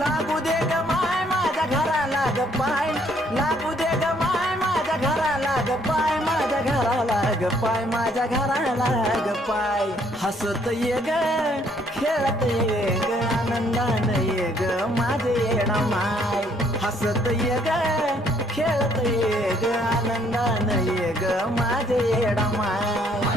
लागू दे ग माय माझ्या घराला ग पाय, लागू दे ग माय माझ्या घराला ग पाय, माझ्या घराला ग पाय, माझ्या घराला ग पाय. हसत ये ग खेळत ये ग आनंदाने ये ग माझे येडा माय. हसत ये ग खेळत ये ग आनंदाने ये ग माझे येडा माय.